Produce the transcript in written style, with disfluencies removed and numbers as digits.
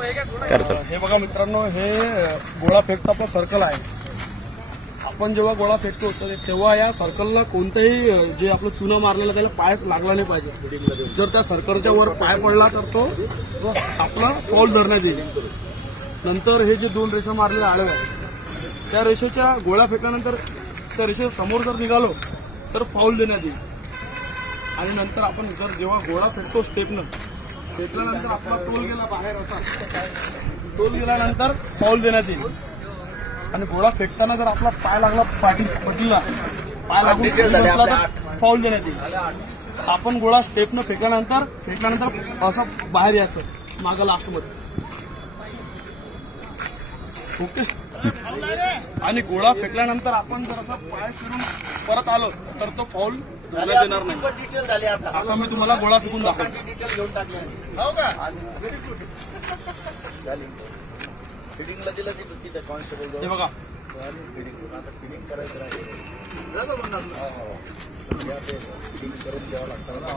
हे बघा मित्रांनो, हे गोळा फेकचा आपला सर्कल आहे. आपण जेव्हा गोळा फेकतो तेव्हा या सर्कलला कोणताही जे आपलं चुना मारलेला त्याला पाय लागला नाही पाहिजे. जर त्या सर्कलच्या वर पाय पडला तर तो आपला फाऊल धरण्यात येईल. नंतर हे जे दोन रेषा मारलेल्या आडव्या त्या रेषेच्या गोळा फेकल्यानंतर त्या रेषेच्या समोर जर निघालो तर फाऊल देण्यात येईल. आणि नंतर आपण जर जेव्हा गोळा फेकतो स्टेपनं फेकल्यानंतर आपला तोल गेला बाहेर असा तोल गेल्यानंतर फाऊल देण्यात येईल. आणि गोळा फेकताना जर आपला पाय लागला पाठीला पाय लागून बसला तर फाऊल देण्यात येईल. आपण गोळा स्टेपनं फेकल्यानंतर असं बाहेर यायचं मागं लास्टमध्ये. ओके. आणि गोळा फेकल्यानंतर आपण जर असं पाय फिरून परत आलो तर तो फाऊल देणार नाही. आता मी तुम्हाला गोळा फेकून दाखवतो. फिडिंगला दिलं की तिथे कॉन्स्टेबल हे बघा फिडिंग करायचं राहील फिडिंग करून द्यावं लागतं ना.